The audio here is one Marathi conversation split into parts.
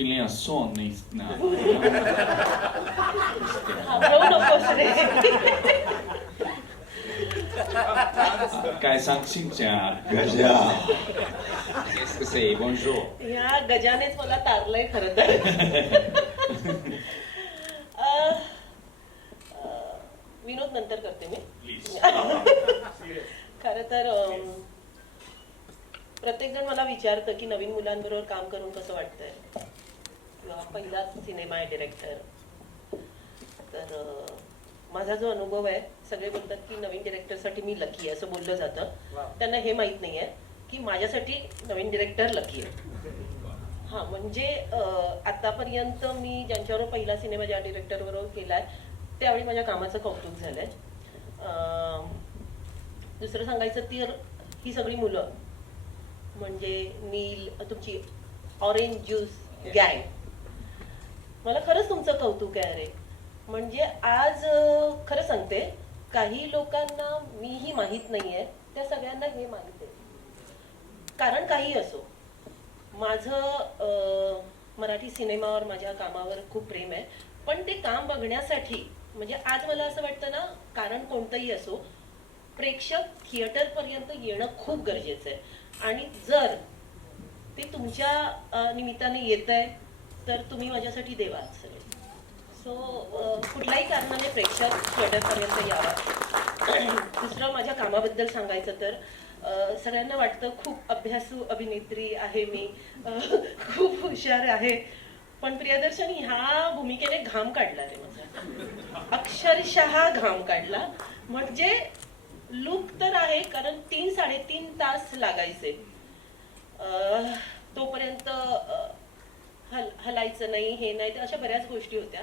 feeling a song now. काय सांगशील गजा? bonjour. या गजानेच मला तारलंय खरं तर. विनोद नंतर करते मी. खरं तर प्रत्येक जण मला विचारतं की नवीन मुलांबरोबर काम करून कसं वाटतंय, किंवा पहिलाच सिनेमा आहे डिरेक्टर. तर माझा जो अनुभव आहे, सगळे बोलतात की नवीन डिरेक्टरसाठी मी लकी आहे असं बोललं जातं. त्यांना हे माहित नाहीये की माझ्यासाठी नवीन डिरेक्टर लकी आहे. हा म्हणजे आतापर्यंत मी ज्यांच्याबरोबर पहिला सिनेमा ज्या डिरेक्टर बरोबर केलाय त्यावेळी माझ्या कामाचं कौतुक झालंय. दुसरं सांगायचं तर ही सगळी मुलं म्हणजे नील, तुमची ऑरेंज ज्यूस गँग, मला खरंच तुमचं कौतुक आहे रे. म्हणजे आज खरं सांगते, काही लोकांना मीही माहित नाहीये, त्या सगळ्यांना हे माहित आहे. कारण काही असो, माझं मराठी सिनेमावर, माझ्या कामावर खूप प्रेम आहे. पण ते काम बघण्यासाठी म्हणजे आज मला असं वाटतं ना, कारण कोणतंही असो, प्रेक्षक थिएटर पर्यंत येणं खूप गरजेचं आहे. आणि जर ते तुमच्या निमित्ताने येत आहे तर तुम्ही माझ्यासाठी देवा सगळे. सो कुठल्याही कारणाने प्रेक्षक थिएटर पर्यंत यावा. दुसरं माझ्या कामाबद्दल सांगायचं तर सगळ्यांना वाटतं खूप अभ्यासू अभिनेत्री आहे मी, खूप हुशार आहे. पण प्रियदर्शनी ह्या भूमिकेने घाम काढला रे माझा, अक्षरशः घाम काढला. म्हणजे लूक तर आहे, कारण 3-3.5 तास लागायचे. तोपर्यंत हलायचं नाही, हे नाही, तर अशा बऱ्याच गोष्टी होत्या.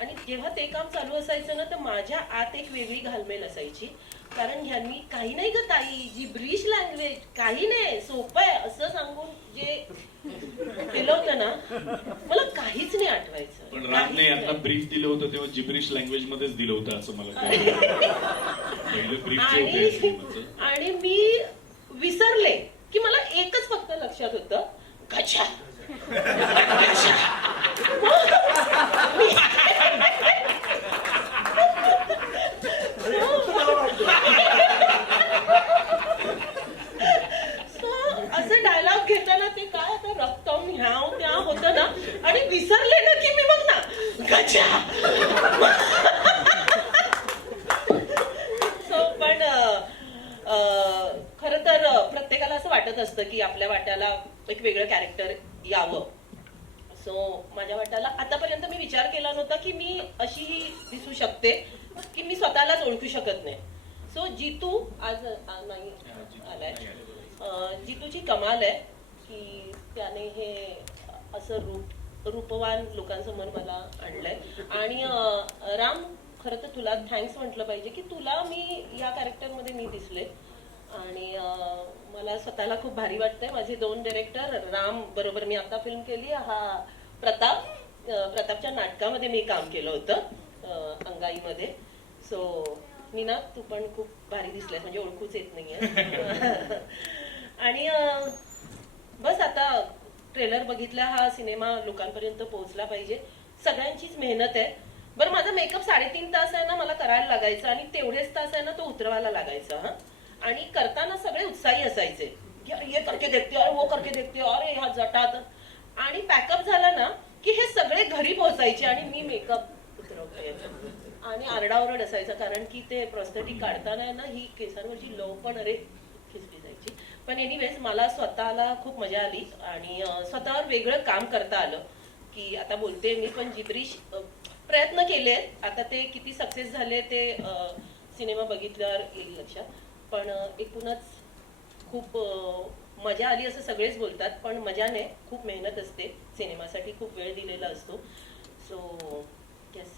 आणि जेव्हा ते काम चालू असायचं ना, तर माझ्या आत एक वेगळी घालमेल असायची. कारण ह्यांनी काही नाही ग ताई, जी ब्रिश लँग्वेज, काही नाही, सोपं आहे असं सांगून जे केलं होतं ना, मला काहीच नाही आठवायचं. पण रामने यांना ब्रीफ दिलं होतं तेव्हा जिब्रिश लँग्वेज मध्येच दिलं होतं असं मला आणि मी विसरले की मला एकच फक्त लक्षात होतं, गजा. असं डायलॉग घेताना ते काय आता रक्तम ह्याव त्या होतं ना, आणि विसरले ना की मी बघ ना गजा. सो पण खरं तर प्रत्येकाला असं वाटत असतं की आपल्या वाट्याला एक वेगळं कॅरेक्टर यावं. सो माझ्या वाट्याला आतापर्यंत मी विचार केला नव्हता की मी अशीही दिसू शकते, की मी स्वतःलाच ओळखू शकत नाही. सो जितू आज नाही आलाय. जितूची कमाल आहे की त्याने हे असं रूपवान लोकांसमोर मला आणलंय. आणि राम, खरं तर तुला थँक्स म्हटलं पाहिजे की तुला मी या कॅरेक्टरमध्ये मी दिसले. आणि मला स्वतःला खूप भारी वाटतंय. माझे 2 डायरेक्टर, राम बरोबर मी आता फिल्म केली, हा प्रतापच्या नाटकामध्ये मी काम केलं होतं अंगाईमध्ये. सो नीना, तू पण खूप भारी दिसलाय, म्हणजे ओळखूच येत नाहीये. आणि बस आता ट्रेलर बघितला, हा सिनेमा लोकांपर्यंत पोहोचला पाहिजे. सगळ्यांचीच मेहनत आहे. बरं, माझा मेकअप 3.5 तास आहे ना मला करायला लागायचा, आणि तेवढेच तास आहे ना तो उतरवायला लागायचा. हा, आणि करताना सगळे उत्साही असायचे, ये करके देखते, अरे वो करके देखते, अरे ह्या जटात. आणि पॅकअप झाला ना की हे सगळे घरी पोहोचायचे आणि मी मेकअप उतरवते आणि आरडाओरड असायचा, कारण की ते प्रॉस्थेटिक काढताना ना ही केसांवरची लो पण अरे खिचली जायची. पण एनिवेज मला स्वतःला खूप मजा आली आणि स्वतःवर वेगळं काम करता आलं. की आता बोलते मी, पण जिब्रिश प्रयत्न केले. आता ते किती सक्सेस झाले ते सिनेमा बघितल्यावर येईल लक्षात. पण एकूणच खूप मजा आली असं सगळेच बोलतात, पण मजाने खूप मेहनत असते. सिनेमासाठी खूप वेळ दिलेला असतो. So yes.